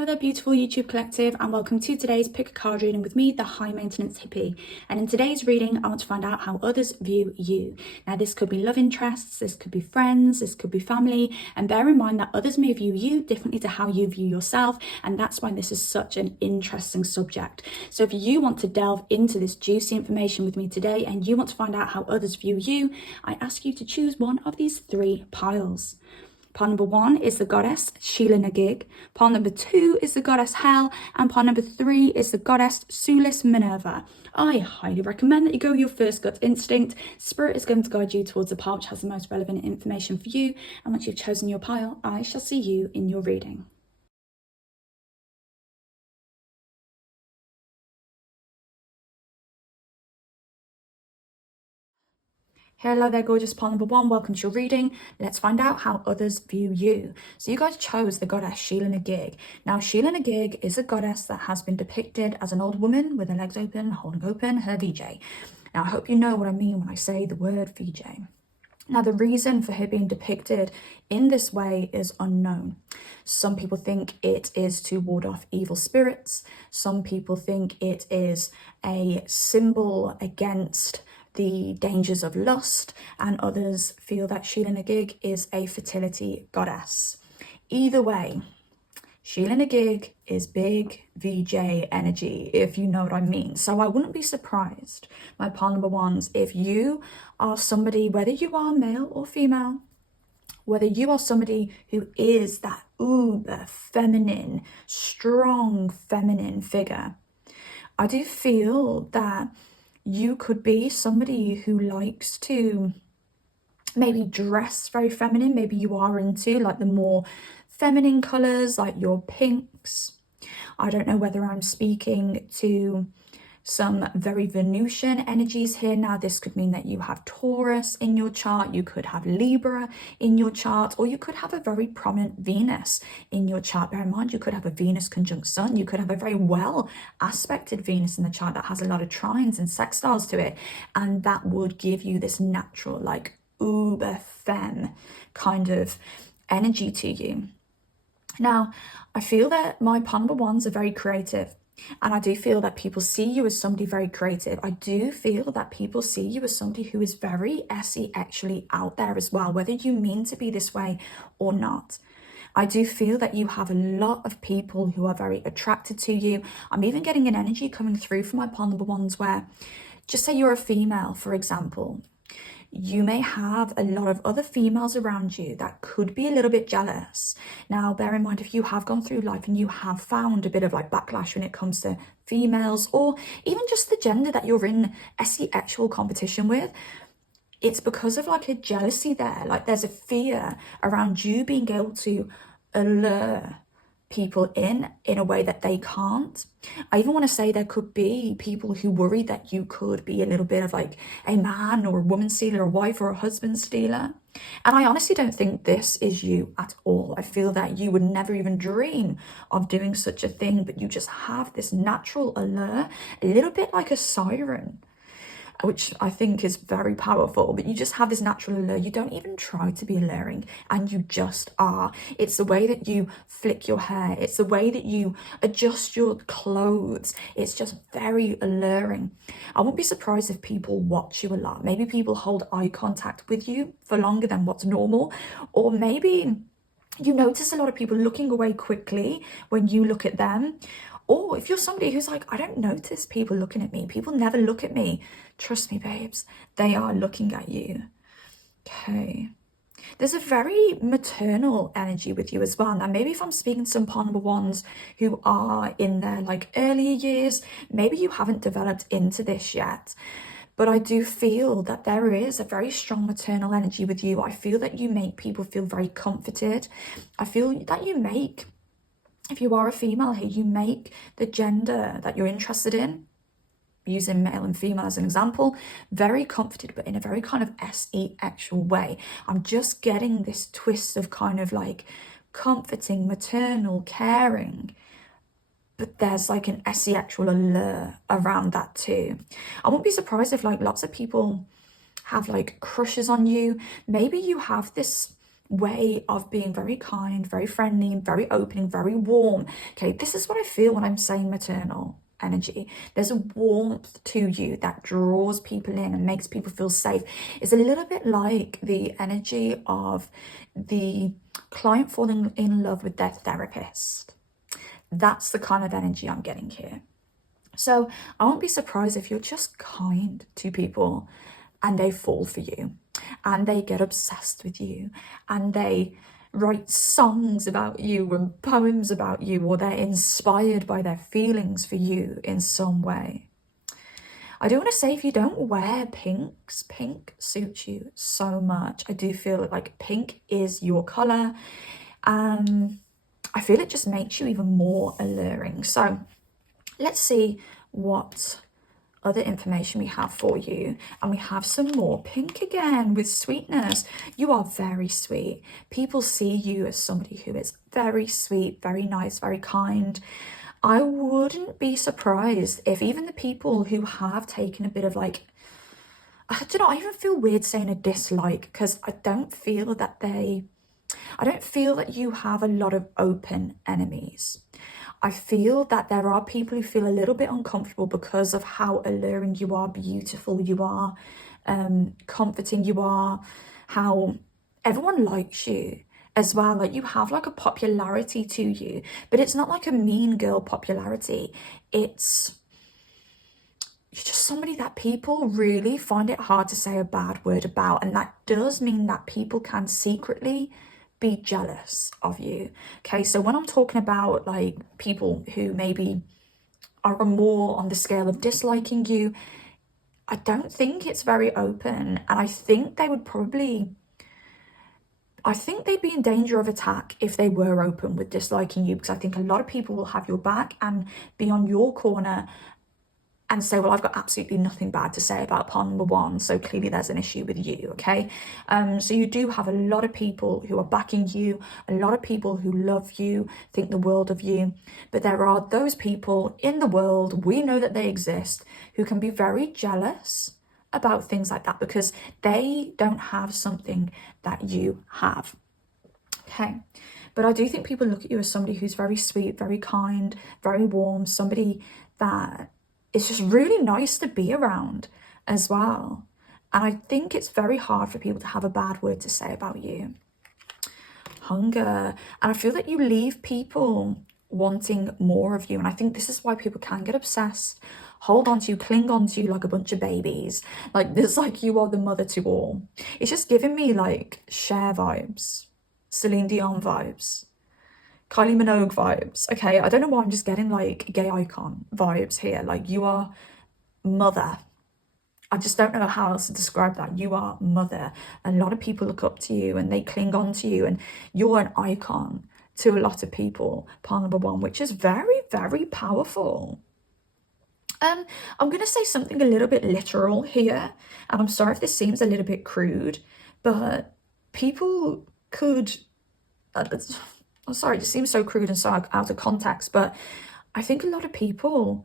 Hello there, beautiful YouTube collective, and welcome to today's pick a card reading with me, the high maintenance hippie. And in today's reading, I want to find out how others view you. Now, this could be love interests, this could be friends, this could be family, and bear in mind that others may view you differently to how you view yourself, and that's why this is such an interesting subject. So if you want to delve into this juicy information with me today, and you want to find out how others view you, I ask you to choose one of these three piles. Pile number 1 is the goddess Sheila Nagig. Pile number 2 is the goddess Hel. And pile number 3 is the goddess Sulis Minerva. I highly recommend that you go with your first gut instinct. Spirit is going to guide you towards the pile which has the most relevant information for you. And once you've chosen your pile, I shall see you in your reading. Hello there, gorgeous pile number 1. Welcome to your reading. Let's find out how others view you. So you guys chose the goddess Sheila Nagig. Now, Sheila Nagig is a goddess that has been depicted as an old woman with her legs open, holding open her VJ. Now, I hope you know what I mean when I say the word VJ. Now, the reason for her being depicted in this way is unknown. Some people think it is to ward off evil spirits. Some people think it is a symbol against the dangers of lust, and others feel that Sheila Nagig is a fertility goddess. Either way, Sheila Nagig is big VJ energy, if you know what I mean. So I wouldn't be surprised, my pile number 1s, if you are somebody, whether you are male or female, whether you are somebody who is that uber feminine, strong feminine figure, I do feel that you could be somebody who likes to maybe dress very feminine. Maybe you are into like the more feminine colors, like your pinks. I don't know whether I'm speaking to some very Venusian energies here. Now, this could mean that you have Taurus in your chart, you could have Libra in your chart, or you could have a very prominent Venus in your chart. Bear in mind, you could have a Venus conjunct Sun, you could have a very well aspected Venus in the chart that has a lot of trines and sextiles to it, and that would give you this natural, like, uber femme kind of energy to you. Now, I feel that my pile number 1s are very creative. And I do feel that people see you as somebody very creative. I do feel that people see you as somebody who is very actually out there as well, whether you mean to be this way or not. I do feel that you have a lot of people who are very attracted to you. I'm even getting an energy coming through from my pile number 1s where, just say you're a female, for example, you may have a lot of other females around you that could be a little bit jealous. Now, bear in mind, if you have gone through life and you have found a bit of like backlash when it comes to females, or even just the gender that you're in actual competition with, it's because of like a jealousy there. Like there's a fear around you being able to allure people in a way that they can't. I even want to say there could be people who worry that you could be a little bit of like a man or a woman stealer, a wife or a husband stealer. And I honestly don't think this is you at all. I feel that you would never even dream of doing such a thing, but you just have this natural allure, a little bit like a siren, which I think is very powerful, but you just have this natural allure. You don't even try to be alluring, and you just are. It's the way that you flick your hair. It's the way that you adjust your clothes. It's just very alluring. I won't be surprised if people watch you a lot. Maybe people hold eye contact with you for longer than what's normal, or maybe you notice a lot of people looking away quickly when you look at them. Or if you're somebody who's like, I don't notice people looking at me, people never look at me, trust me, babes, they are looking at you. Okay. There's a very maternal energy with you as well. Now, maybe if I'm speaking to some pile number 1s who are in their like earlier years, maybe you haven't developed into this yet. But I do feel that there is a very strong maternal energy with you. I feel that you make people feel very comforted. I feel that you make, if you are a female here, you make the gender that you're interested in, using male and female as an example, very comforted, but in a very kind of actual way. I'm just getting this twist of kind of like comforting, maternal, caring, but there's like an actual allure around that too. I won't be surprised if like lots of people have like crushes on you. Maybe you have this way of being very kind, very friendly, very opening, very warm. Okay, this is what I feel when I'm saying maternal energy. There's a warmth to you that draws people in and makes people feel safe. It's a little bit like the energy of the client falling in love with their therapist. That's the kind of energy I'm getting here. So I won't be surprised if you're just kind to people and they fall for you and they get obsessed with you and they write songs about you and poems about you, or they're inspired by their feelings for you in some way. I do want to say, if you don't wear pinks, pink suits you so much. I do feel like pink is your colour, and I feel it just makes you even more alluring. So let's see what other information we have for you. And we have some more pink again with sweetness. You are very sweet. People see you as somebody who is very sweet, very nice, very kind. I wouldn't be surprised if even the people who have taken a bit of like, I don't know, I even feel weird saying a dislike, because I don't feel that you have a lot of open enemies. I feel that there are people who feel a little bit uncomfortable because of how alluring you are, beautiful you are, comforting you are, how everyone likes you as well. Like, you have like a popularity to you, but it's not like a mean girl popularity. You're just somebody that people really find it hard to say a bad word about, and that does mean that people can secretly be jealous of you. Okay, so when I'm talking about like people who maybe are more on the scale of disliking you, I don't think it's very open, and I think they'd be in danger of attack if they were open with disliking you, because I think a lot of people will have your back and be on your corner and say, well, I've got absolutely nothing bad to say about pawn number one, so clearly there's an issue with you, okay? So you do have a lot of people who are backing you, a lot of people who love you, think the world of you, but there are those people in the world, we know that they exist, who can be very jealous about things like that because they don't have something that you have, okay? But I do think people look at you as somebody who's very sweet, very kind, very warm, somebody that it's just really nice to be around as well. And I think it's very hard for people to have a bad word to say about you. Hunger. And I feel that you leave people wanting more of you. And I think this is why people can get obsessed, hold on to you, cling on to you like a bunch of babies. Like this, like you are the mother to all. It's just giving me like Cher vibes, Celine Dion vibes, Kylie Minogue vibes. Okay, I don't know why I'm just getting like gay icon vibes here. Like, you are mother. I just don't know how else to describe that. You are mother. A lot of people look up to you and they cling on to you, and you're an icon to a lot of people, part number one, which is very, very powerful. I'm going to say something a little bit literal here, and I'm sorry if this seems a little bit crude, but people could... I'm sorry, it seems so crude and so out of context, but I think a lot of people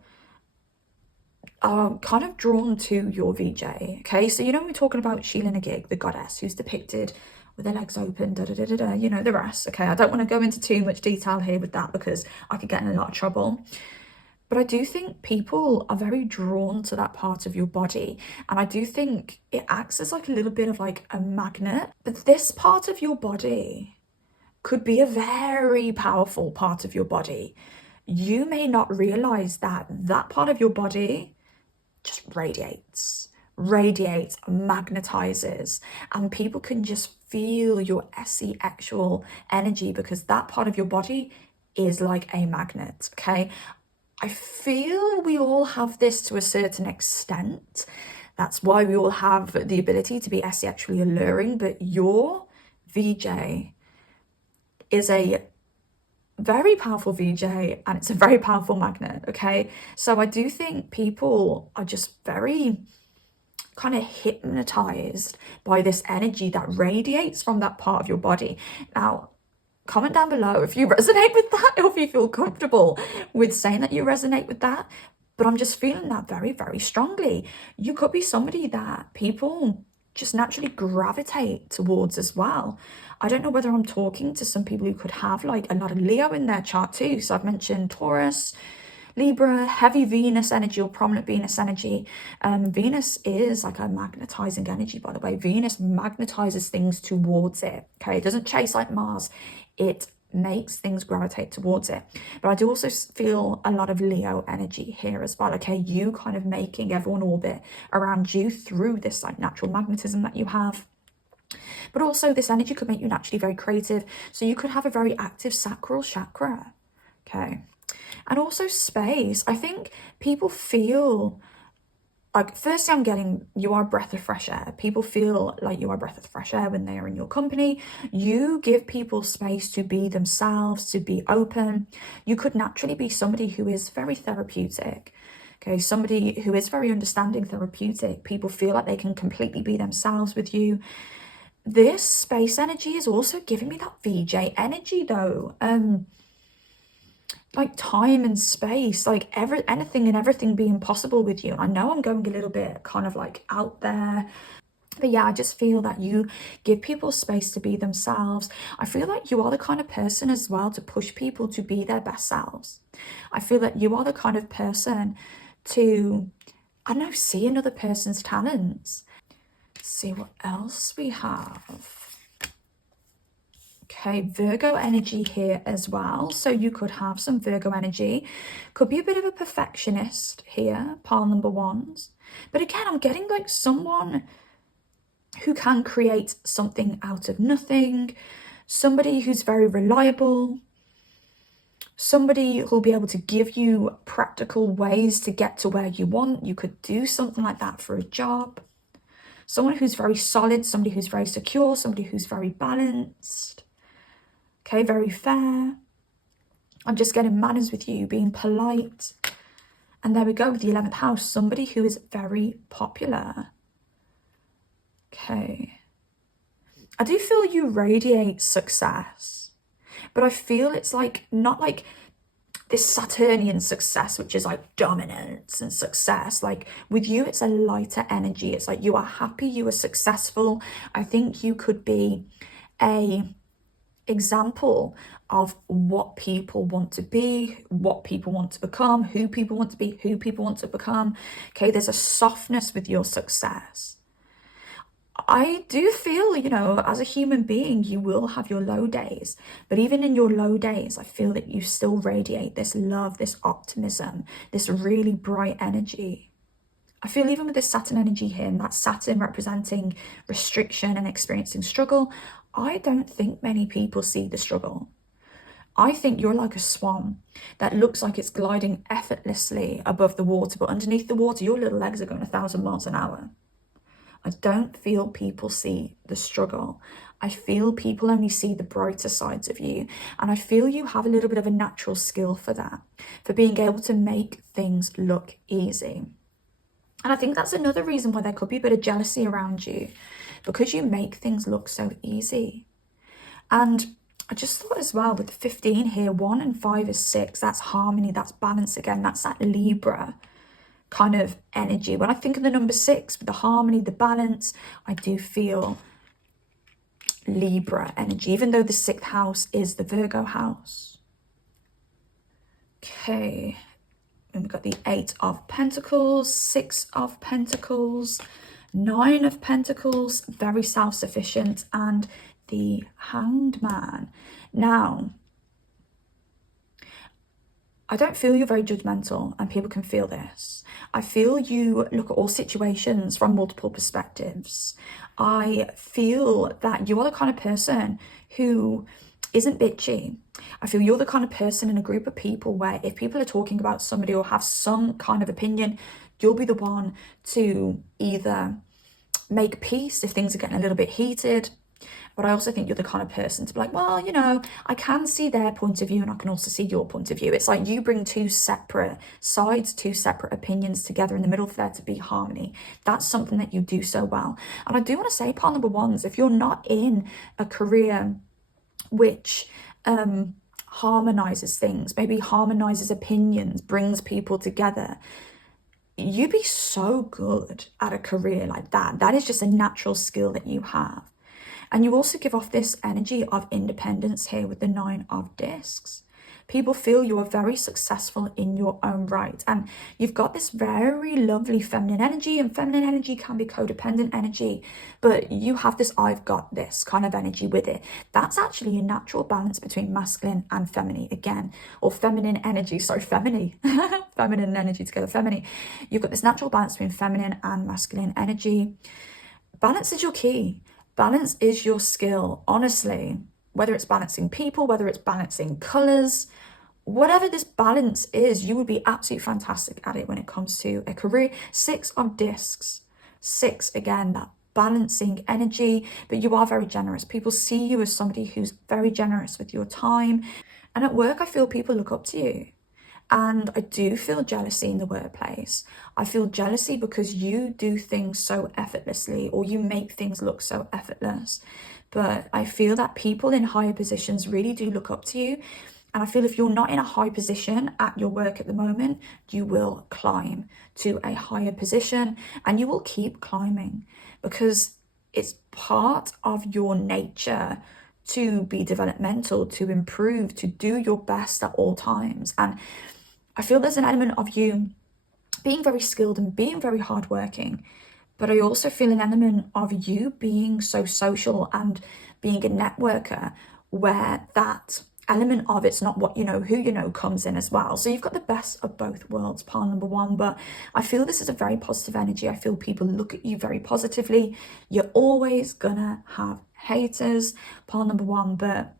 are kind of drawn to your VJ, okay? So, you know, we're talking about Sheila Nagig, the goddess, who's depicted with her legs open, you know, the rest, okay? I don't want to go into too much detail here with that because I could get in a lot of trouble. But I do think people are very drawn to that part of your body. And I do think it acts as like a little bit of like a magnet. But this part of your body could be a very powerful part of your body. You may not realize that that part of your body just radiates, magnetizes, and people can just feel your SE actual energy because that part of your body is like a magnet, okay? I feel we all have this to a certain extent. That's why we all have the ability to be SE actually alluring, but your VJ is a very powerful VJ and it's a very powerful magnet, okay? So I do think people are just very kind of hypnotized by this energy that radiates from that part of your body. Now, comment down below if you resonate with that or if you feel comfortable with saying that you resonate with that. But I'm just feeling that very, very strongly. You could be somebody that people just naturally gravitate towards as well. I don't know whether I'm talking to some people who could have like a lot of Leo in their chart too. So I've mentioned Taurus, Libra, heavy Venus energy or prominent Venus energy. Venus is like a magnetizing energy, by the way. Venus magnetizes things towards it. Okay, it doesn't chase like Mars. It makes things gravitate towards it. But I do also feel a lot of Leo energy here as well. Okay, you kind of making everyone orbit around you through this like natural magnetism that you have. But also this energy could make you naturally very creative. So you could have a very active sacral chakra. Okay. And also space. I think people feel like, firstly, I'm getting you are a breath of fresh air. People feel like you are a breath of fresh air when they are in your company. You give people space to be themselves, to be open. You could naturally be somebody who is very therapeutic. Okay, somebody who is very understanding, therapeutic. People feel like they can completely be themselves with you. This space energy is also giving me that VJ energy though. Like time and space, like anything and everything being possible with you. I know I'm going a little bit kind of like out there, but yeah, I just feel that you give people space to be themselves. I feel like you are the kind of person as well to push people to be their best selves. I feel that you are the kind of person to, I don't know, see another person's talents. Let's see what else we have. Okay, Virgo energy here as well. So you could have some Virgo energy. Could be a bit of a perfectionist here, pile number ones. But again, I'm getting like someone who can create something out of nothing. Somebody who's very reliable. Somebody who'll be able to give you practical ways to get to where you want. You could do something like that for a job. Someone who's very solid, somebody who's very secure, somebody who's very balanced. Okay, very fair. I'm just getting manners with you, being polite. And there we go with the 11th house, somebody who is very popular. Okay. I do feel you radiate success, but I feel it's like not like this Saturnian success, which is like dominance and success. Like with you, it's a lighter energy. It's like you are happy, you are successful. I think you could be a example of what people want to be, what people want to become, who people want to be, who people want to become. Okay, there's a softness with your success. I do feel, you know, as a human being, you will have your low days, but even in your low days, I feel that you still radiate this love, this optimism, this really bright energy. I feel even with this Saturn energy here, and that Saturn representing restriction and experiencing struggle, I don't think many people see the struggle. I think you're like a swan that looks like it's gliding effortlessly above the water, but underneath the water, your little legs are going 1,000 miles an hour. I don't feel people see the struggle. I feel people only see the brighter sides of you. And I feel you have a little bit of a natural skill for that, for being able to make things look easy. And I think that's another reason why there could be a bit of jealousy around you, because you make things look so easy. And I just thought as well with the 15 here, 1 and 5 is 6. That's harmony, that's balance again. That's that Libra kind of energy. When I think of the number 6, with the harmony, the balance, I do feel Libra energy, even though the 6th house is the Virgo house. Okay. And we've got the 8 of Pentacles, 6 of Pentacles, 9 of Pentacles, very self-sufficient, and the Hanged Man. Now, I don't feel you're very judgmental, and people can feel this. I feel you look at all situations from multiple perspectives. I feel that you are the kind of person who isn't bitchy. I feel you're the kind of person in a group of people where if people are talking about somebody or have some kind of opinion, you'll be the one to either make peace if things are getting a little bit heated. But I also think you're the kind of person to be like, well, you know, I can see their point of view and I can also see your point of view. It's like you bring two separate sides, two separate opinions together in the middle for there to be harmony. That's something that you do so well. And I do want to say, part number one is if you're not in a career which harmonizes things, maybe harmonizes opinions, brings people together, you'd be so good at a career like that. That is just a natural skill that you have. And you also give off this energy of independence here with the 9 of discs. People feel you are very successful in your own right. And you've got this very lovely feminine energy, and feminine energy can be codependent energy, but you have this I've got this kind of energy with it. That's actually a natural balance between masculine and feminine again, or feminine energy, sorry, feminine, feminine energy together, feminine. You've got this natural balance between feminine and masculine energy. Balance is your key. Balance is your skill, honestly. Whether it's balancing people, whether it's balancing colors, whatever this balance is, you would be absolutely fantastic at it when it comes to a career. 6 of discs. 6, again, that balancing energy, but you are very generous. People see you as somebody who's very generous with your time. And at work, I feel people look up to you. And I do feel jealousy in the workplace. I feel jealousy because you do things so effortlessly, or you make things look so effortless. But I feel that people in higher positions really do look up to you. And I feel if you're not in a high position at your work at the moment, you will climb to a higher position, and you will keep climbing because it's part of your nature to be developmental, to improve, to do your best at all times. And I feel there's an element of you being very skilled and being very hardworking, but I also feel an element of you being so social and being a networker, where that element of it's not what you know, who you know comes in as well. So you've got the best of both worlds, pile number 1. But I feel this is a very positive energy. I feel people look at you very positively. You're always gonna have haters, pile number 1, but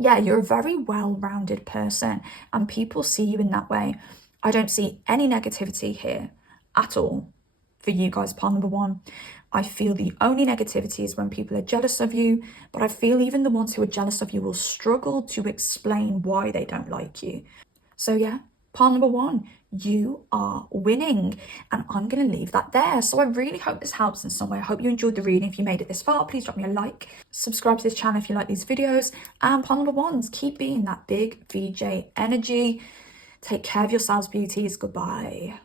yeah, you're a very well-rounded person and people see you in that way. I don't see any negativity here at all for you guys, pile number 1. I feel the only negativity is when people are jealous of you, but I feel even the ones who are jealous of you will struggle to explain why they don't like you. So yeah, pile number 1, you are winning, and I'm going to leave that there. So I really hope this helps in some way. I hope you enjoyed the reading. If you made it this far, please drop me a like, subscribe to this channel if you like these videos, and pile number 1s, keep being that big VJ energy. Take care of yourselves, beauties. Goodbye.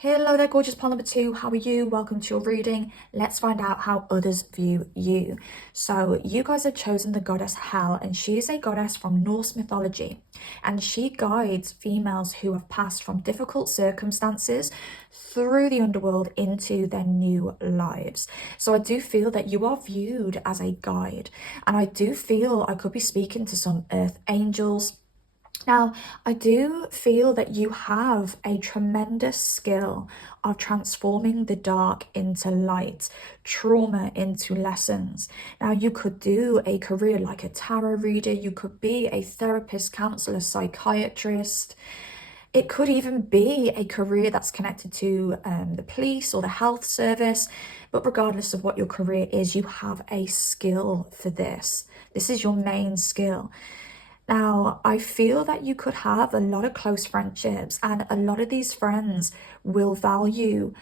Hello there, gorgeous pile number 2. How are you? Welcome to your reading. Let's find out how others view you. So you guys have chosen the goddess Hel, and she is a goddess from Norse mythology, and she guides females who have passed from difficult circumstances through the underworld into their new lives. So I do feel that you are viewed as a guide, and I do feel I could be speaking to some earth angels. Now, I do feel that you have a tremendous skill of transforming the dark into light, trauma into lessons. Now, you could do a career like a tarot reader, you could be a therapist, counselor, psychiatrist. It could even be a career that's connected to the police or the health service. But regardless of what your career is, you have a skill for this. This is your main skill. Now, I feel that you could have a lot of close friendships, and a lot of these friends will value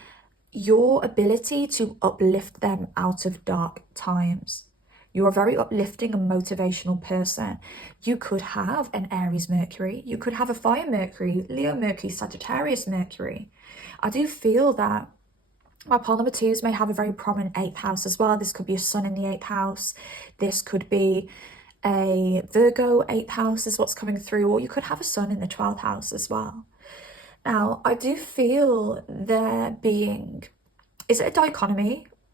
your ability to uplift them out of dark times. You're a very uplifting and motivational person. You could have an Aries Mercury. You could have a Fire Mercury, Leo Mercury, Sagittarius Mercury. I do feel that my pile number 2s may have a very prominent 8th house as well. This could be a sun in the 8th house. This could be a Virgo 8th house is what's coming through, or you could have a sun in the 12th house as well. Now, I do feel there being, is it a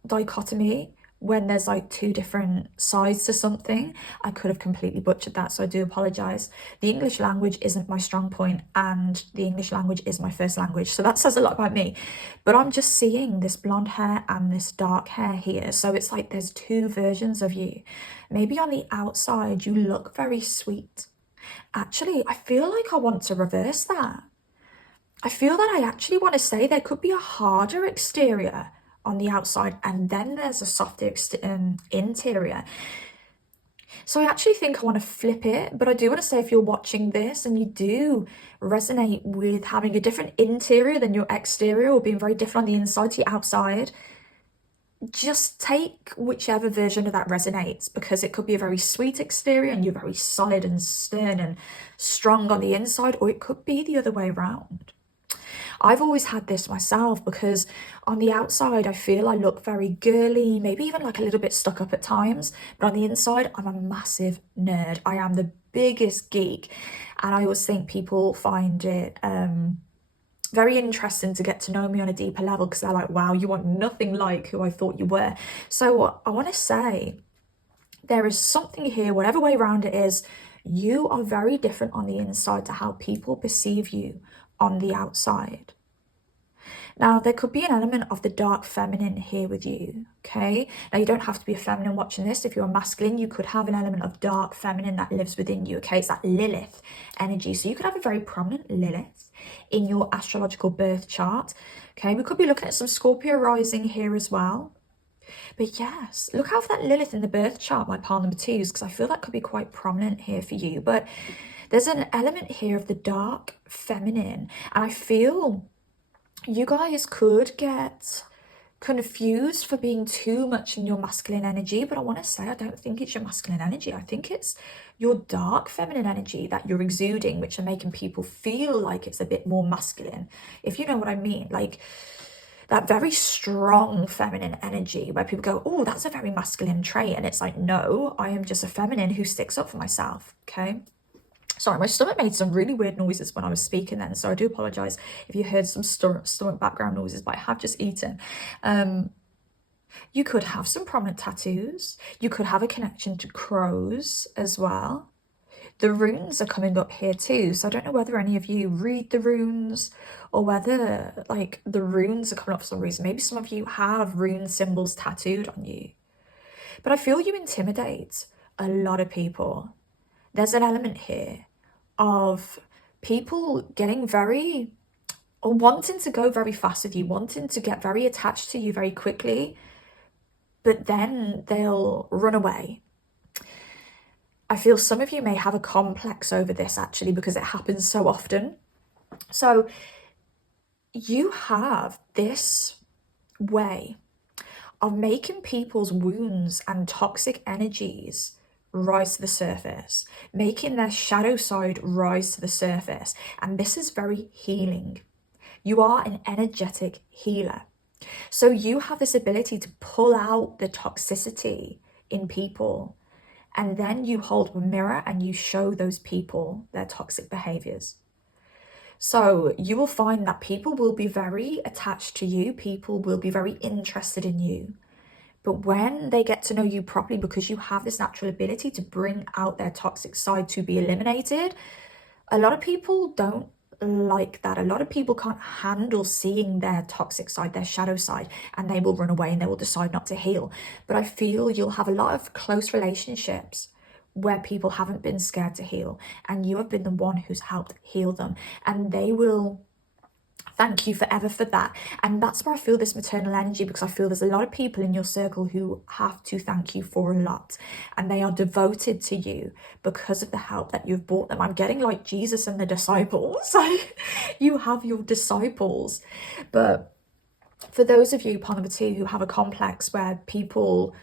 dichotomy, when there's like 2 different sides to something? I could have completely butchered that, so I do apologize. The English language isn't my strong point, and the English language is my first language, so that says a lot about me. But I'm just seeing this blonde hair and this dark hair here, so it's like there's 2 versions of you. Maybe on the outside you look very sweet. Actually, I feel like I want to reverse that. I feel that I actually want to say there could be a harder exterior on the outside, and then there's a softer interior. So I actually think I want to flip it, but I do want to say, if you're watching this and you do resonate with having a different interior than your exterior, or being very different on the inside to your outside, just take whichever version of that resonates, because it could be a very sweet exterior and you're very solid and stern and strong on the inside, or it could be the other way around. I've always had this myself, because on the outside I feel I look very girly, maybe even like a little bit stuck up at times, but on the inside I'm a massive nerd. I am the biggest geek, and I always think people find it very interesting to get to know me on a deeper level, because they're like, wow, you are nothing like who I thought you were. So I want to say, there is something here, whatever way around it is, you are very different on the inside to how people perceive you on the outside. Now, there could be an element of the dark feminine here with you, okay? Now, you don't have to be a feminine watching this. If you're a masculine, you could have an element of dark feminine that lives within you, okay? It's that Lilith energy. So you could have a very prominent Lilith in your astrological birth chart, okay? We could be looking at some Scorpio rising here as well. But yes, look out for that Lilith in the birth chart, my pile number 2s, because I feel that could be quite prominent here for you. But there's an element here of the dark feminine, and I feel you guys could get confused for being too much in your masculine energy. But I want to say, I don't think it's your masculine energy. I think it's your dark feminine energy that you're exuding, which are making people feel like it's a bit more masculine, if you know what I mean. Like that very strong feminine energy where people go, oh, that's a very masculine trait. And it's like, no, I am just a feminine who sticks up for myself, okay? Sorry, my stomach made some really weird noises when I was speaking then, so I do apologise if you heard some stomach background noises, but I have just eaten. You could have some prominent tattoos. You could have a connection to crows as well. The runes are coming up here too, so I don't know whether any of you read the runes or whether like the runes are coming up for some reason. Maybe some of you have rune symbols tattooed on you. But I feel you intimidate a lot of people. There's an element here of people getting very, or wanting to go very fast with you, wanting to get very attached to you very quickly, but then they'll run away. I feel some of you may have a complex over this actually, because it happens so often. So you have this way of making people's wounds and toxic energies rise to the surface, making their shadow side rise to the surface. And this is very healing. You are an energetic healer. So you have this ability to pull out the toxicity in people, and then you hold a mirror and you show those people their toxic behaviors. So you will find that people will be very attached to you. People will be very interested in you. But when they get to know you properly, because you have this natural ability to bring out their toxic side to be eliminated, a lot of people don't like that. A lot of people can't handle seeing their toxic side, their shadow side, and they will run away and they will decide not to heal. But I feel you'll have a lot of close relationships where people haven't been scared to heal, and you have been the one who's helped heal them, and they will thank you forever for that. And that's where I feel this maternal energy, because I feel there's a lot of people in your circle who have to thank you for a lot, and they are devoted to you because of the help that you've brought them. I'm getting like Jesus and the disciples. You have your disciples. But for those of you, part number 2, who have a complex where people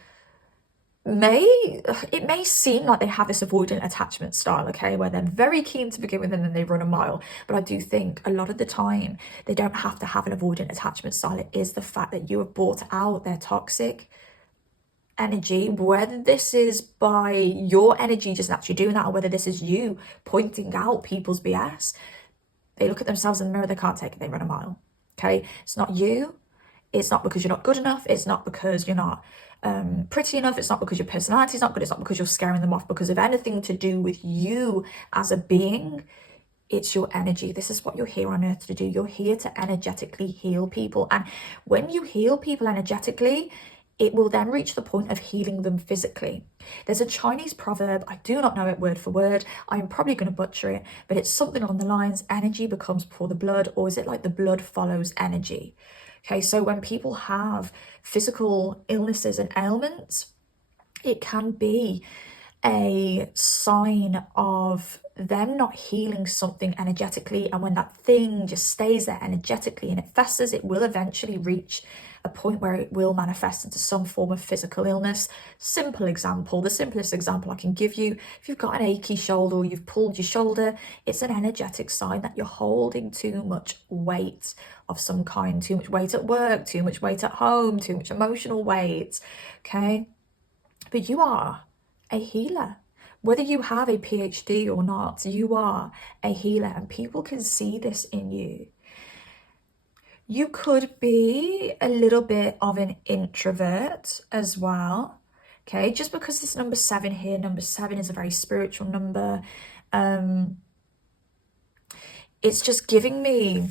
it may seem like they have this avoidant attachment style, okay, where they're very keen to begin with and then they run a mile. But I do think a lot of the time they don't have to have an avoidant attachment style. It is the fact that you have brought out their toxic energy, whether this is by your energy just naturally doing that, or whether this is you pointing out people's BS. They look at themselves in the mirror, they can't take it, they run a mile, okay? It's not you. It's not because you're not good enough. It's not because you're not pretty enough. It's not because your personality is not good. It's not because you're scaring them off because of anything to do with you as a being. It's your energy. This is what you're here on earth to do. You're here to energetically heal people. And when you heal people energetically, it will then reach the point of healing them physically. There's a Chinese proverb, I do not know it word for word, I'm probably going to butcher it, but it's something along the lines, energy becomes for the blood, or is it like the blood follows energy? Okay, so when people have physical illnesses and ailments, it can be a sign of them not healing something energetically. And when that thing just stays there energetically and it festers, it will eventually reach a point where it will manifest into some form of physical illness. Simple example, the simplest example I can give you, if you've got an achy shoulder or you've pulled your shoulder, it's an energetic sign that you're holding too much weight of some kind, too much weight at work, too much weight at home, too much emotional weight, okay? But you are a healer. Whether you have a PhD or not, you are a healer, and people can see this in you. You could be a little bit of an introvert as well, okay? Just because this number 7 here, number 7 is a very spiritual number. It's just giving me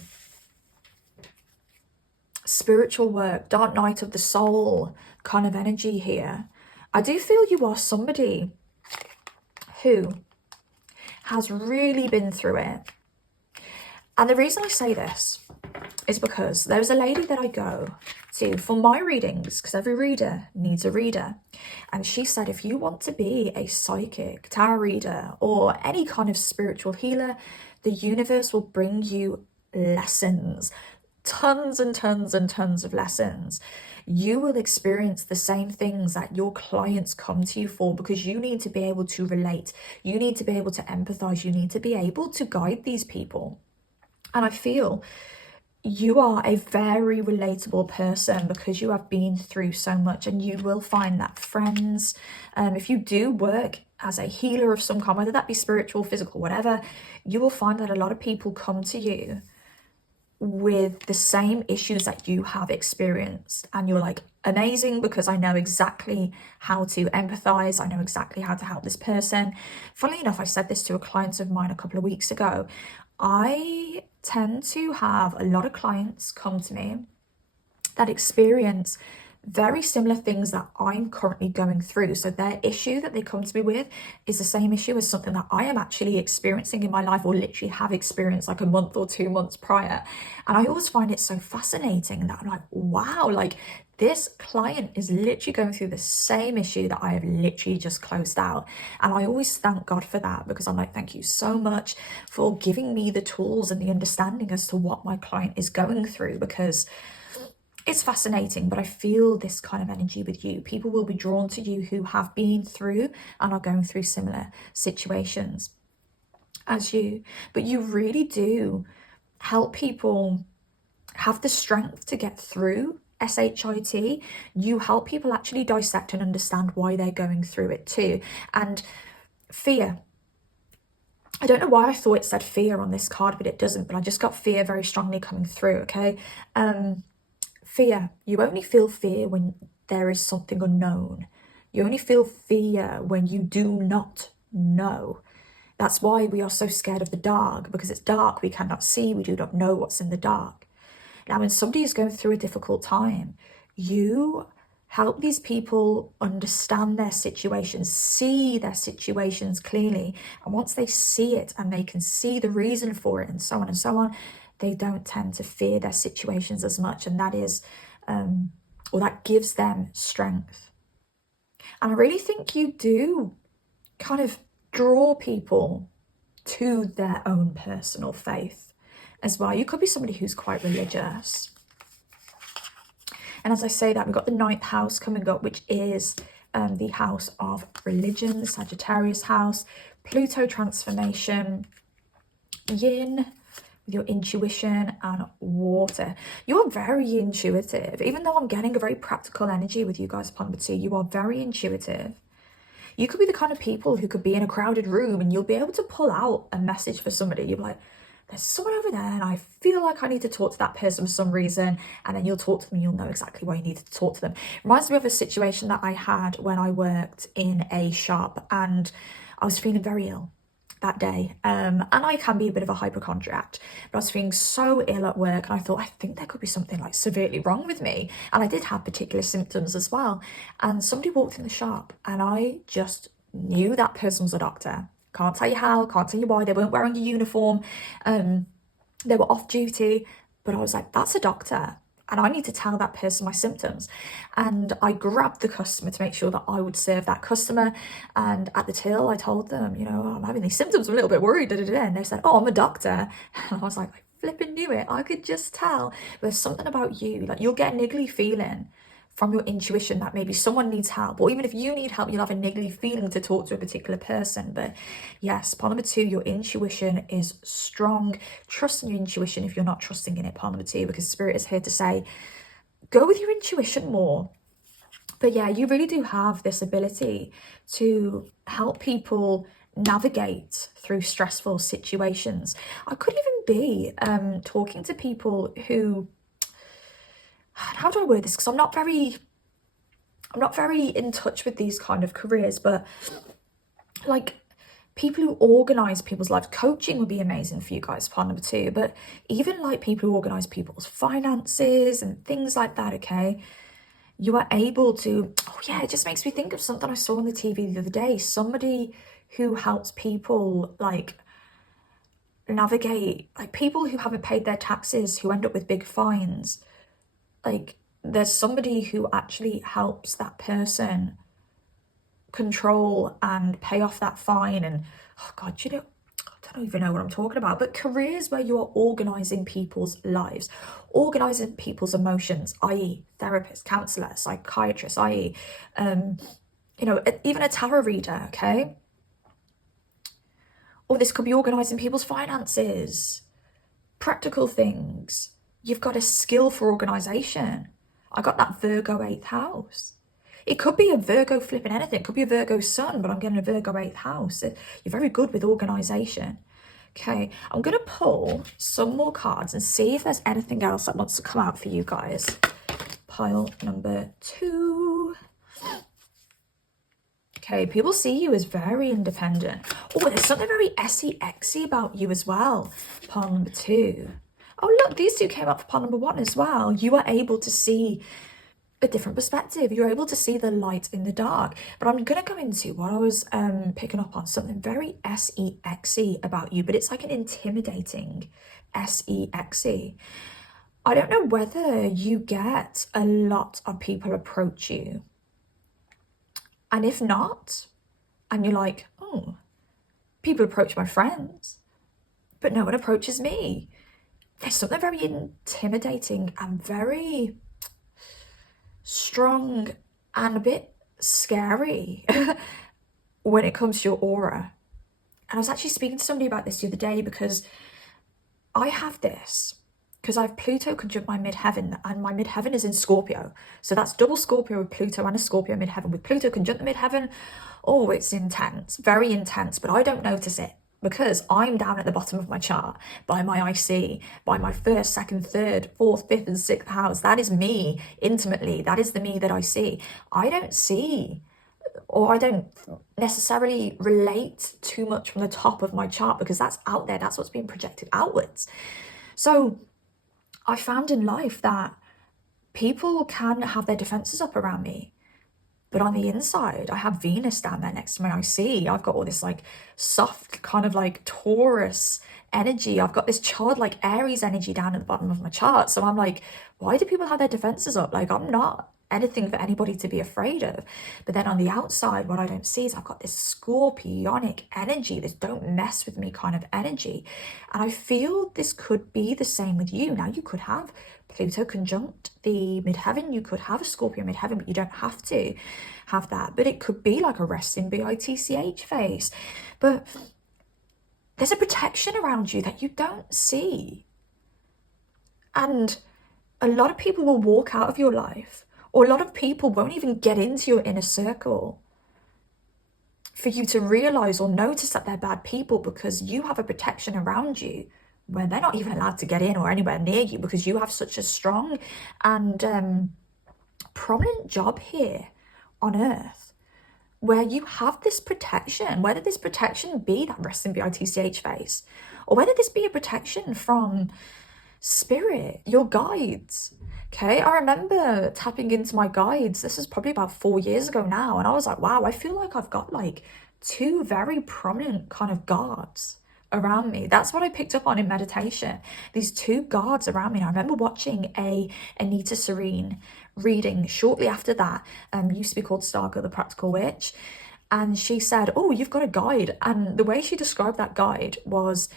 spiritual work, dark night of the soul kind of energy here. I do feel you are somebody who has really been through it. And the reason I say this is because there's a lady that I go to for my readings, because every reader needs a reader. And she said, if you want to be a psychic, tarot reader, or any kind of spiritual healer, the universe will bring you lessons, tons and tons and tons of lessons. You will experience the same things that your clients come to you for, because you need to be able to relate. You need to be able to empathize. You need to be able to guide these people. And I feel you are a very relatable person because you have been through so much, and you will find that friends, if you do work as a healer of some kind, whether that be spiritual, physical, whatever, you will find that a lot of people come to you with the same issues that you have experienced, and you're like, amazing, because I know exactly how to empathize. I know exactly how to help this person. Funnily enough, I said this to a client of mine a couple of weeks ago. I tend to have a lot of clients come to me that experience very similar things that I'm currently going through. So their issue that they come to me with is the same issue as something that I am actually experiencing in my life, or literally have experienced like a month or 2 months prior. And I always find it so fascinating that I'm like, wow, like this client is literally going through the same issue that I have literally just closed out. And I always thank God for that, because I'm like, thank you so much for giving me the tools and the understanding as to what my client is going through, because it's fascinating. But I feel this kind of energy with you. People will be drawn to you who have been through and are going through similar situations as you. But you really do help people have the strength to get through SHIT. You help people actually dissect and understand why they're going through it too. And fear, I don't know why I thought it said fear on this card, but it doesn't. But I just got fear very strongly coming through, okay? Fear, you only feel fear when there is something unknown. You only feel fear when you do not know. That's why we are so scared of the dark, because it's dark, we cannot see, we do not know what's in the dark. Now, when somebody is going through a difficult time, you help these people understand their situations, see their situations clearly. And once they see it and they can see the reason for it and so on and so on, they don't tend to fear their situations as much. And that is, or that gives them strength. And I really think you do kind of draw people to their own personal faith as well. You could be somebody who's quite religious. And as I say that, we've got the 9th house coming up, which is the house of religion, the Sagittarius house, Pluto transformation, yin, with your intuition, and water. You are very intuitive. Even though I'm getting a very practical energy with you guys upon the 2, you are very intuitive. You could be the kind of people who could be in a crowded room and you'll be able to pull out a message for somebody. You'll be like, there's someone over there and I feel like I need to talk to that person for some reason. And then you'll talk to them and you'll know exactly why you need to talk to them. Reminds me of a situation that I had when I worked in a shop, and I was feeling very ill that day. And I can be a bit of a hypochondriac, but I was feeling so ill at work, and I thought, I think there could be something like severely wrong with me. And I did have particular symptoms as well. And somebody walked in the shop and I just knew that person was a doctor. Can't tell you how, can't tell you why. They weren't wearing a uniform. They were off duty, but I was like, that's a doctor. And I need to tell that person my symptoms. And I grabbed the customer to make sure that I would serve that customer. And at the till, I told them, you know, I'm having these symptoms, I'm a little bit worried, And they said, oh, I'm a doctor. And I was like, I flipping knew it. I could just tell. There's something about you, like you'll get a niggly feeling from your intuition that maybe someone needs help, or even if you need help, you'll have a niggly feeling to talk to a particular person. But yes, part number 2, your intuition is strong. Trust in your intuition if you're not trusting in it, part number 2, because Spirit is here to say, go with your intuition more. But yeah, you really do have this ability to help people navigate through stressful situations. I could even be talking to people who, how do I word this? Because I'm not very in touch with these kind of careers, but like people who organize people's lives. Coaching would be amazing for you guys, part number 2, but even like people who organize people's finances and things like that, okay? You are able to, oh yeah, it just makes me think of something I saw on the TV the other day. Somebody who helps people like navigate, like people who haven't paid their taxes, who end up with big fines. Like there's somebody who actually helps that person control and pay off that fine. And oh God, you know, I don't even know what I'm talking about, but careers where you are organizing people's lives, organizing people's emotions, i.e. therapist, counselor, psychiatrist, i.e. you know, even a tarot reader, okay? Or this could be organizing people's finances, practical things. You've got a skill for organization. I got that Virgo 8th house. It could be a Virgo flipping anything. It could be a Virgo sun, but I'm getting a Virgo 8th house. You're very good with organization. Okay, I'm going to pull some more cards and see if there's anything else that wants to come out for you guys. Pile number 2. Okay, people see you as very independent. Oh, there's something very SE-XY about you as well. Pile number 2. Oh, look, these 2 came up for pile number 1 as well. You are able to see a different perspective. You're able to see the light in the dark. But I'm going to go into what I was picking up on, something very SE-XY about you, but it's like an intimidating SE-XY. I don't know whether you get a lot of people approach you. And if not, and you're like, oh, people approach my friends, but no one approaches me. There's something very intimidating and very strong and a bit scary when it comes to your aura. And I was actually speaking to somebody about this the other day, because I have this, because I have Pluto conjunct my midheaven, and my midheaven is in Scorpio. So that's double Scorpio with Pluto and a Scorpio midheaven. With Pluto conjunct the midheaven, oh, it's intense, very intense, but I don't notice it, because I'm down at the bottom of my chart by my IC, by my 1st, 2nd, 3rd, 4th, 5th, and 6th house. That is me intimately. That is the me that I see. I don't see, or I don't necessarily relate too much from the top of my chart, because that's out there. That's what's being projected outwards. So I found in life that people can have their defenses up around me. But on the inside, I have Venus down there next to my IC. I've got all this like soft kind of like Taurus energy. I've got this childlike Aries energy down at the bottom of my chart. So I'm like, why do people have their defenses up? Like, I'm not anything for anybody to be afraid of. But then on the outside, what I don't see is I've got this scorpionic energy, this don't mess with me kind of energy. And I feel this could be the same with you. Now, you could have Pluto conjunct the midheaven, you could have a Scorpio midheaven, but you don't have to have that. But it could be like a resting bitch face. But there's a protection around you that you don't see. And a lot of people will walk out of your life, or a lot of people won't even get into your inner circle for you to realize or notice that they're bad people, because you have a protection around you where they're not even allowed to get in or anywhere near you, because you have such a strong and prominent job here on earth where you have this protection, whether this protection be that resting bitch face, or whether this be a protection from spirit, your guides. Okay, I remember tapping into my guides. This is probably about 4 years ago now, and I was like, wow, I feel like I've got like 2 very prominent kind of guards around me. That's what I picked up on in meditation, these 2 guards around me. And I remember watching a Anita Serene reading shortly after that, used to be called Stargirl the Practical Witch, and she said, oh, you've got a guide. And the way she described that guide was,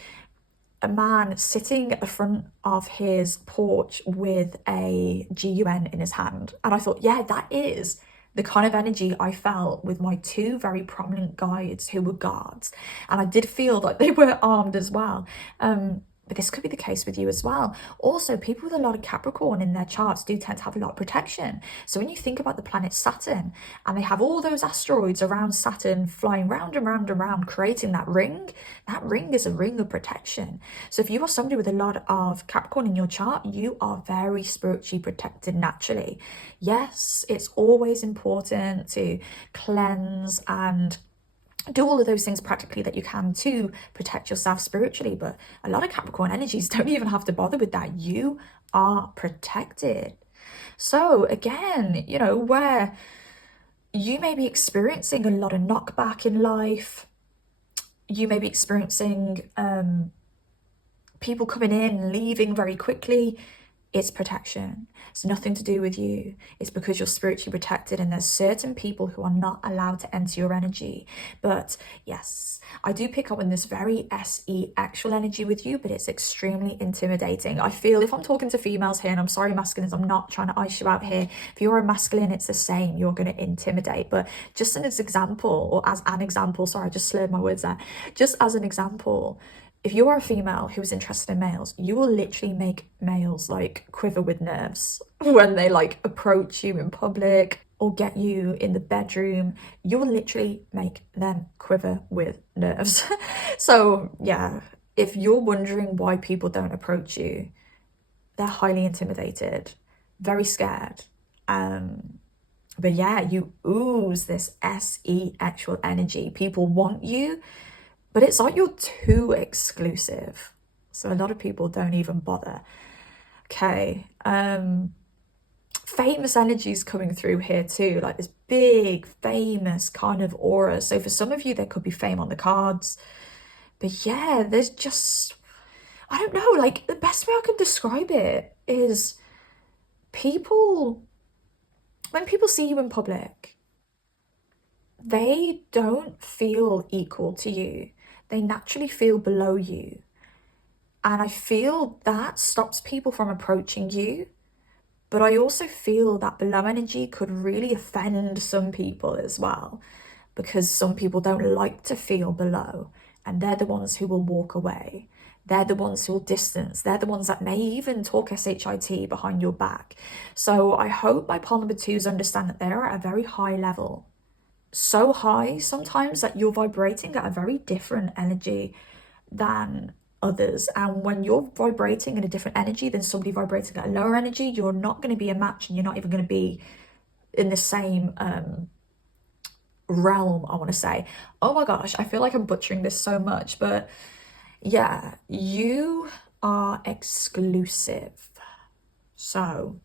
a man sitting at the front of his porch with a GUN in his hand. And I thought, yeah, that is the kind of energy I felt with my two very prominent guides who were guards. And I did feel like they were armed as well. But this could be the case with you as well. Also, people with a lot of Capricorn in their charts do tend to have a lot of protection. So when you think about the planet Saturn, and they have all those asteroids around Saturn flying round and round and round, creating that ring is a ring of protection. So if you are somebody with a lot of Capricorn in your chart, you are very spiritually protected naturally. Yes, it's always important to cleanse and do all of those things practically that you can to protect yourself spiritually, but a lot of Capricorn energies don't even have to bother with that. You are protected. So again, you know, where you may be experiencing a lot of knockback in life, you may be experiencing people coming in, leaving very quickly, it's protection. It's nothing to do with you. It's because you're spiritually protected, and there's certain people who are not allowed to enter your energy. But yes, I do pick up on this very SE actual energy with you, but it's extremely intimidating. I feel, if I'm talking to females here, and I'm sorry masculines, I'm not trying to ice you out here. If you're a masculine, it's the same. You're going to intimidate. But just as an example, or as an example, sorry, I just slurred my words there. Just as an example, if you are a female who is interested in males, you will literally make males like quiver with nerves when they like approach you in public or get you in the bedroom. You will literally make them quiver with nerves. So yeah, if you're wondering why people don't approach you, they're highly intimidated, very scared. But yeah, you ooze this SE actual energy. People want you, but it's like you're too exclusive. So a lot of people don't even bother. Okay. Famous energies coming through here too, like this big, famous kind of aura. So for some of you, there could be fame on the cards. But yeah, there's just, I don't know, like the best way I can describe it is people, when people see you in public, they don't feel equal to you. They naturally feel below you. And I feel that stops people from approaching you. But I also feel that below energy could really offend some people as well, because some people don't like to feel below, and they're the ones who will walk away. They're the ones who will distance. They're the ones that may even talk SHIT behind your back. So I hope my pole number twos understand that they're at a very high level. So high sometimes that you're vibrating at a very different energy than others. And when you're vibrating in a different energy than somebody vibrating at a lower energy, you're not going to be a match, and you're not even going to be in the same realm, I want to say. Oh my gosh, I feel like I'm butchering this so much, but yeah, you are exclusive. So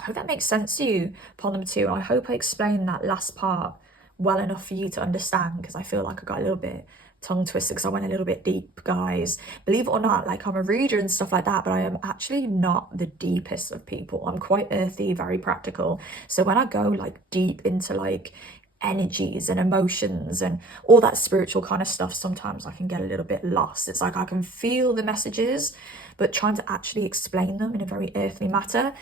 I hope that makes sense to you, pole number two. I hope I explained that last part well enough for you to understand, because I feel like I got a little bit tongue twisted because I went a little bit deep, guys. Believe it or not, like I'm a reader and stuff like that, but I am actually not the deepest of people. I'm quite earthy, very practical. So when I go like deep into like energies and emotions and all that spiritual kind of stuff, sometimes I can get a little bit lost. It's like I can feel the messages, but trying to actually explain them in a very earthly matter,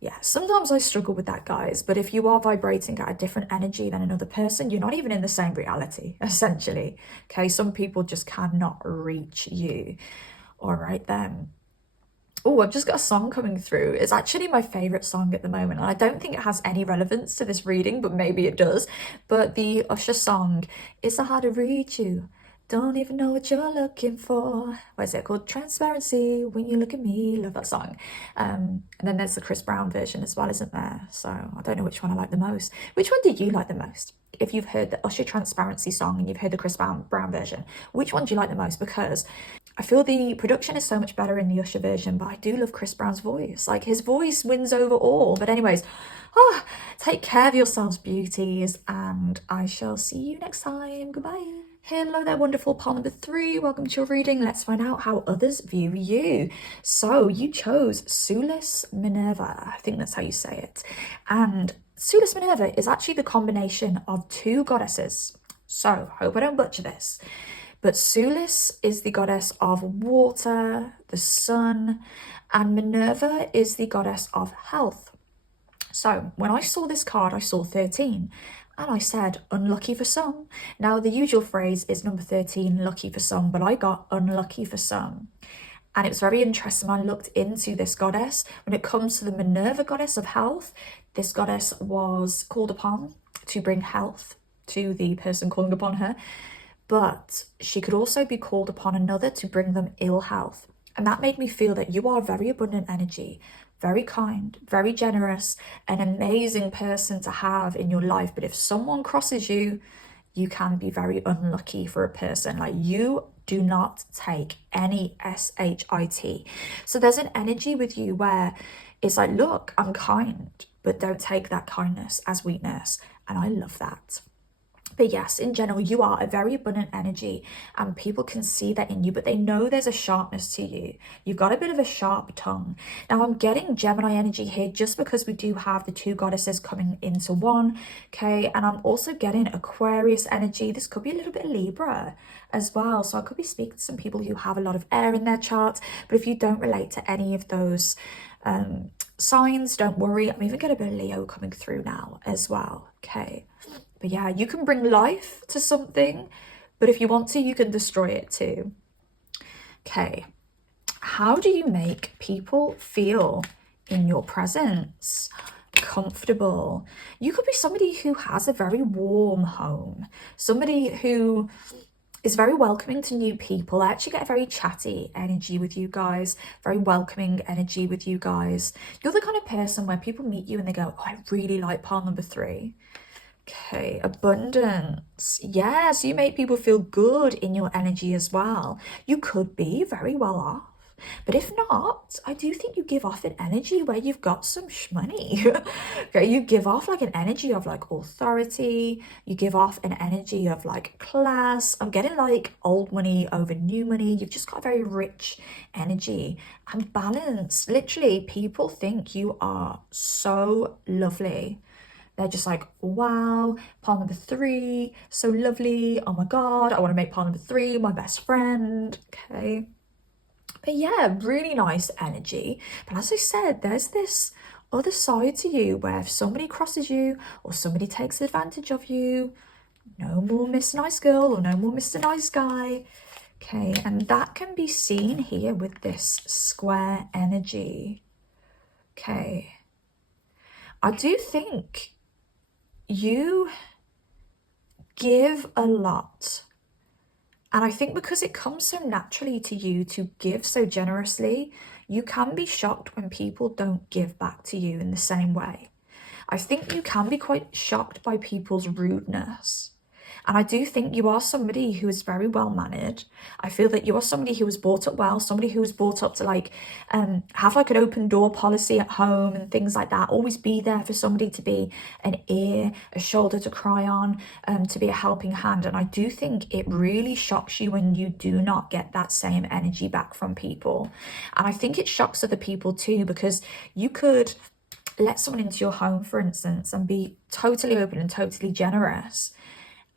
yeah, sometimes I struggle with that, guys. But if you are vibrating at a different energy than another person, you're not even in the same reality, essentially. Okay, some people just cannot reach you. All right, then. Oh, I've just got a song coming through. It's actually my favorite song at the moment, and I don't think it has any relevance to this reading, but maybe it does. But the Usher song, It's So Hard to Reach You. Don't even know what you're looking for. What is it called? Transparency. When you look at me. Love that song. And then there's the Chris Brown version as well, isn't there? So I don't know which one I like the most. Which one did you like the most? If you've heard the Usher Transparency song and you've heard the Chris Brown version, which one do you like the most? Because I feel the production is so much better in the Usher version, but I do love Chris Brown's voice. Like, his voice wins over all. But anyways, take care of yourselves, beauties, and I shall see you next time. Goodbye. Hello there, wonderful pole number three. Welcome to your reading. Let's find out how others view you. So you chose Sulis Minerva. I think that's how you say it. And Sulis Minerva is actually the combination of two goddesses. So hope I don't butcher this. But Sulis is the goddess of water, the sun, and Minerva is the goddess of health. So when I saw this card, I saw 13 and I said, unlucky for some. Now, the usual phrase is number 13, lucky for some, but I got unlucky for some. And it was very interesting. I looked into this goddess. When it comes to the Minerva goddess of health, this goddess was called upon to bring health to the person calling upon her. But she could also be called upon another to bring them ill health. And that made me feel that you are very abundant energy, very kind, very generous, an amazing person to have in your life. But if someone crosses you, you can be very unlucky for a person. Like, you do not take any shit. So there's an energy with you where it's like, look, I'm kind, but don't take that kindness as weakness. And I love that. But yes, in general, you are a very abundant energy and people can see that in you, but they know there's a sharpness to you. You've got a bit of a sharp tongue. Now, I'm getting Gemini energy here just because we do have the two goddesses coming into one, okay? And I'm also getting Aquarius energy. This could be a little bit of Libra as well. So I could be speaking to some people who have a lot of air in their chart, but if you don't relate to any of those signs, don't worry. I'm even getting a bit of Leo coming through now as well, okay? But yeah, you can bring life to something, but if you want to, you can destroy it too. Okay, how do you make people feel in your presence? Comfortable. You could be somebody who has a very warm home, somebody who is very welcoming to new people. I actually get a very chatty energy with you guys, very welcoming energy with you guys. You're the kind of person where people meet you and they go, oh, I really like pile number 3. Okay, abundance. Yes, you make people feel good in your energy as well. You could be very well off. But if not, I do think you give off an energy where you've got some money. Okay, you give off like an energy of like authority. You give off an energy of like class. I'm getting like old money over new money. You've just got a very rich energy and balance. Literally, people think you are so lovely. They're just like, wow, pile number 3, so lovely. Oh my God, I want to make pile number 3 my best friend. Okay. But yeah, really nice energy. But as I said, there's this other side to you where if somebody crosses you or somebody takes advantage of you, no more Miss Nice Girl or no more Mr. Nice Guy. Okay, and that can be seen here with this square energy. Okay. I do think you give a lot. And I think because it comes so naturally to you to give so generously, you can be shocked when people don't give back to you in the same way. I think you can be quite shocked by people's rudeness. And I do think you are somebody who is very well mannered. I feel that you are somebody who was brought up well, somebody who was brought up to like have like an open door policy at home and things like that. Always be there for somebody, to be an ear, a shoulder to cry on, to be a helping hand. And I do think it really shocks you when you do not get that same energy back from people. And I think it shocks other people too, because you could let someone into your home, for instance, and be totally open and totally generous.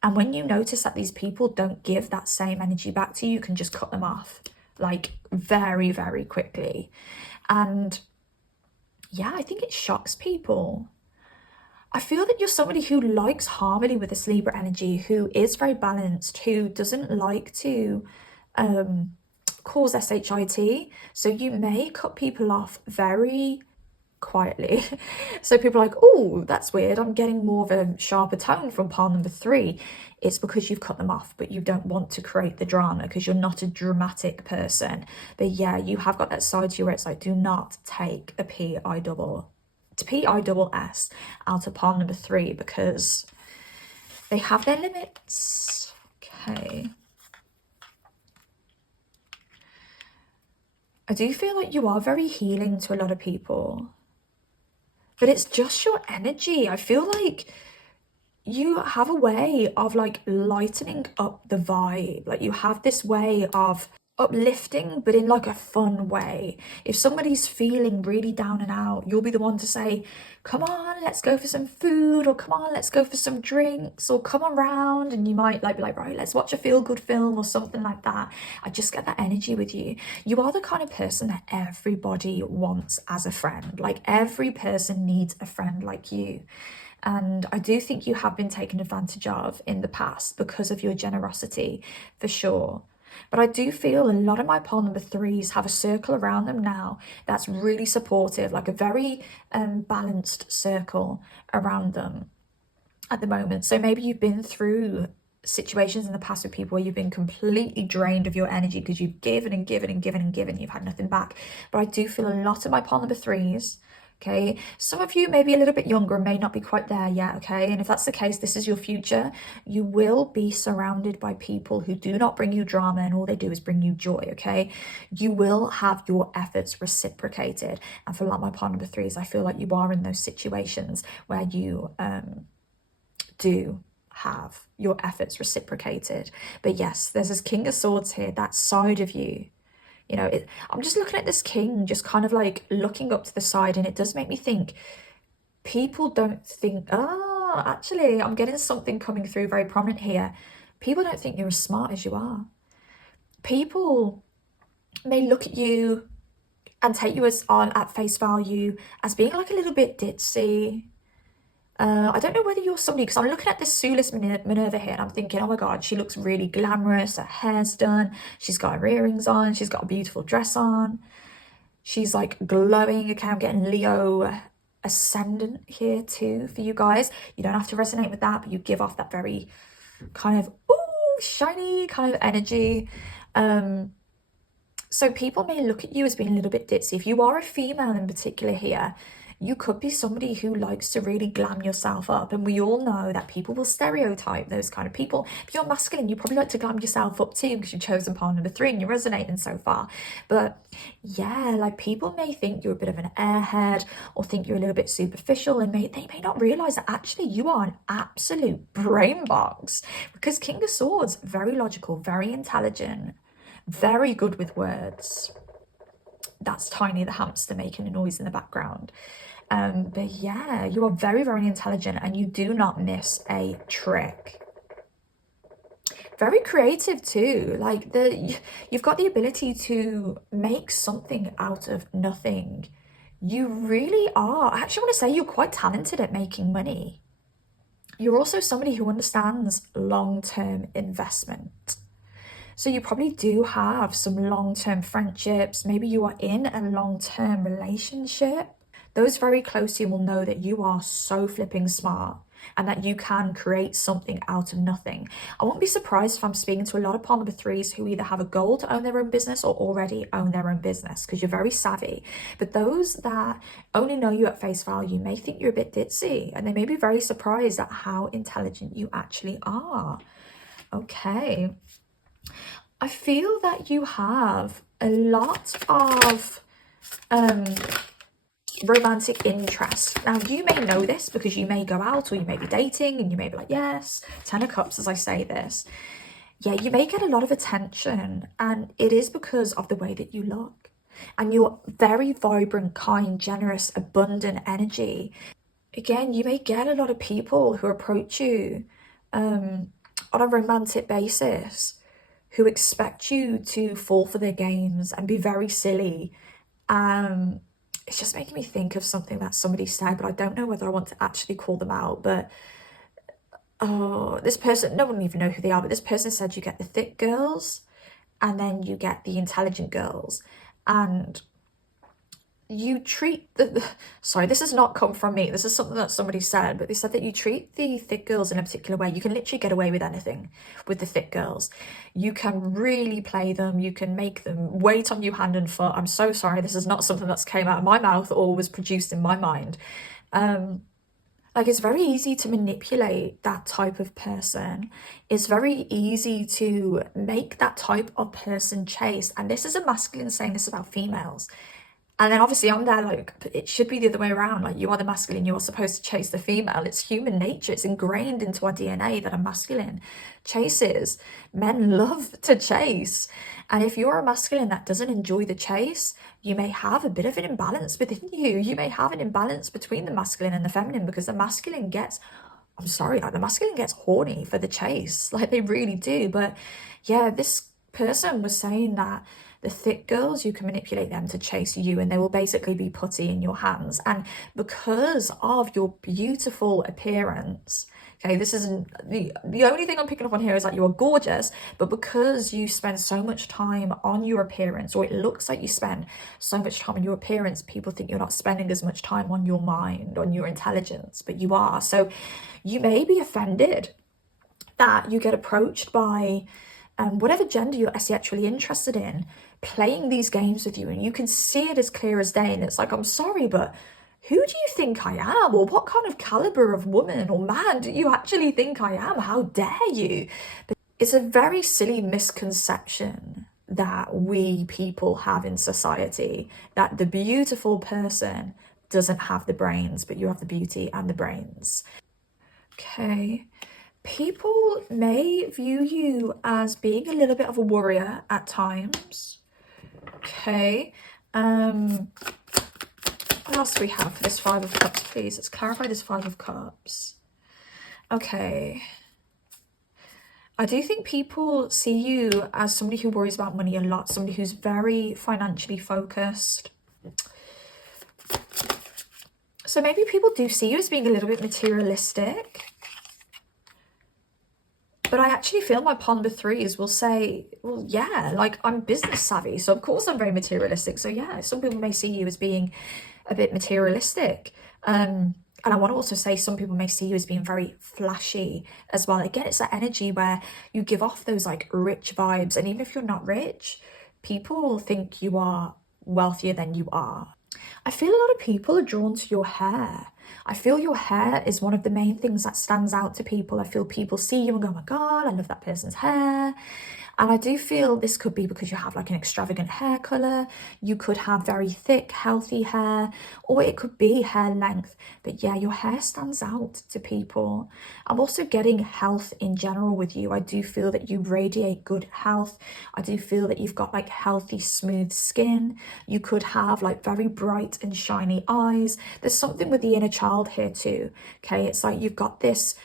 And when you notice that these people don't give that same energy back to you, you can just cut them off like very, very quickly. And yeah, I think it shocks people. I feel that you're somebody who likes harmony with this Libra energy, who is very balanced, who doesn't like to cause shit. So you may cut people off very quietly. So people are like, oh, that's weird, I'm getting more of a sharper tone from pile number 3. It's because you've cut them off, but you don't want to create the drama because you're not a dramatic person. But yeah, you have got that side to you where it's like, do not take a PISS out of pile number 3 because they have their limits. Okay. I do feel like you are very healing to a lot of people. But it's just your energy. I feel like you have a way of like lightening up the vibe. Like you have this way of uplifting, but in like a fun way. If somebody's feeling really down and out, you'll be the one to say, come on, let's go for some food, or come on, let's go for some drinks, or come around. And you might like be like, right, let's watch a feel-good film or something like that. I just get that energy with you. You are the kind of person that everybody wants as a friend. Like every person needs a friend like you. And I do think you have been taken advantage of in the past because of your generosity, for sure. But I do feel a lot of my pole number threes have a circle around them now that's really supportive, like a very balanced circle around them at the moment. So maybe you've been through situations in the past with people where you've been completely drained of your energy because you've given and given and given and given, you've had nothing back. But I do feel a lot of my pole number threes. Okay, some of you may be a little bit younger and may not be quite there yet, okay? And if that's the case, this is your future. You will be surrounded by people who do not bring you drama and all they do is bring you joy, okay? You will have your efforts reciprocated. And for a lot of my pole number threes, I feel like you are in those situations where you do have your efforts reciprocated. But yes, there's this King of Swords here, that side of you. You know, I'm just looking at this king, just kind of like looking up to the side, and it does make me think people don't think, oh, actually, I'm getting something coming through very prominent here. People don't think you're as smart as you are. People may look at you and take you as on at face value as being like a little bit ditzy. I don't know whether you're somebody, because I'm looking at this Sulis Minerva here and I'm thinking, oh my God, she looks really glamorous. Her hair's done. She's got her earrings on. She's got a beautiful dress on. She's like glowing. Okay, I'm getting Leo ascendant here too for you guys. You don't have to resonate with that, but you give off that very kind of, ooh, shiny kind of energy. So people may look at you as being a little bit ditzy. If you are a female in particular here, you could be somebody who likes to really glam yourself up. And we all know that people will stereotype those kind of people. If you're masculine, you probably like to glam yourself up too because you've chosen pole number 3 and you're resonating so far. But yeah, like people may think you're a bit of an airhead or think you're a little bit superficial, and they may not realize that actually you are an absolute brain box, because King of Swords, very logical, very intelligent, very good with words. That's Tiny the hamster making a noise in the background. But yeah, you are very, very intelligent and you do not miss a trick. Very creative too. Like you've got the ability to make something out of nothing. You really are. I actually want to say you're quite talented at making money. You're also somebody who understands long-term investment. So you probably do have some long-term friendships. Maybe you are in a long-term relationship. Those very close to you will know that you are so flipping smart and that you can create something out of nothing. I won't be surprised if I'm speaking to a lot of pole number 3s who either have a goal to own their own business or already own their own business, because you're very savvy. But those that only know you at face value may think you're a bit ditzy, and they may be very surprised at how intelligent you actually are. Okay. I feel that you have a lot of romantic interest. Now, you may know this because you may go out or you may be dating and you may be like, yes, 10 of Cups as I say this. Yeah, you may get a lot of attention, and it is because of the way that you look. And your very vibrant, kind, generous, abundant energy. Again, you may get a lot of people who approach you on a romantic basis, who expect you to fall for their games and be very silly. It's just making me think of something that somebody said, but I don't know whether I want to actually call them out. But oh, this person, no one even know who they are, but this person said you get the thick girls and then you get the intelligent girls, and you treat sorry, this has not come from me, this is something that somebody said, but they said that you treat the thick girls in a particular way. You can literally get away with anything with the thick girls. You can really play them, you can make them wait on you hand and foot. I'm so sorry, this is not something that's came out of my mouth or was produced in my mind. Like, it's very easy to manipulate that type of person. It's very easy to make that type of person chase, and this is a masculine saying this about females, And then obviously I'm there like, it should be the other way around. Like, you are the masculine, you are supposed to chase the female. It's human nature. It's ingrained into our DNA that a masculine chases. Men love to chase. And if you're a masculine that doesn't enjoy the chase, you may have a bit of an imbalance within you. You may have an imbalance between the masculine and the feminine, because the masculine gets, I'm sorry, like the masculine gets horny for the chase. Like, they really do. But yeah, this person was saying that the thick girls, you can manipulate them to chase you, and they will basically be putty in your hands. And because of your beautiful appearance, okay, this isn't the only thing I'm picking up on here is that you are gorgeous, but because you spend so much time on your appearance, or it looks like you spend so much time on your appearance, people think you're not spending as much time on your mind, on your intelligence, but you are. So you may be offended that you get approached by whatever gender you're sexually interested in, playing these games with you, and you can see it as clear as day, and it's like, I'm sorry, but who do you think I am? Or what kind of caliber of woman or man do you actually think I am? How dare you? But it's a very silly misconception that we people have in society, that the beautiful person doesn't have the brains, but you have the beauty and the brains. Okay. People may view you as being a little bit of a warrior at times. Okay. What else do we have for this Five of Cups, please? Let's clarify this Five of Cups. Okay. I do think people see you as somebody who worries about money a lot, somebody who's very financially focused. So maybe people do see you as being a little bit materialistic. But I actually feel my pawn number threes will say, well, yeah, like, I'm business savvy, so of course I'm very materialistic. So yeah, some people may see you as being a bit materialistic. And I want to also say some people may see you as being very flashy as well. Again, it's that energy where you give off those like rich vibes. And even if you're not rich, people think you are wealthier than you are. I feel a lot of people are drawn to your hair. I feel your hair is one of the main things that stands out to people. I feel people see you and go, oh my God, I love that person's hair. And I do feel this could be because you have like an extravagant hair color. You could have very thick, healthy hair, or it could be hair length. But yeah, your hair stands out to people. I'm also getting health in general with you. I do feel that you radiate good health. I do feel that you've got like healthy, smooth skin. You could have like very bright and shiny eyes. There's something with the inner child here too. Okay, it's like you've got this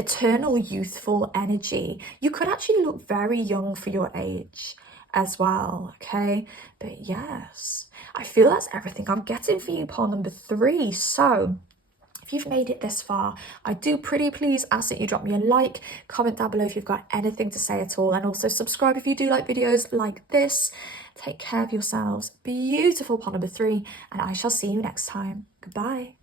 eternal youthful energy. You could actually look very young for your age as well. Okay, but yes, I feel that's everything I'm getting for you, pawn number three. So if you've made it this far, I do pretty please ask that you drop me a like, comment down below if you've got anything to say at all, and also subscribe if you do like videos like this. Take care of yourselves, beautiful pawn number three, and I shall see you next time. Goodbye.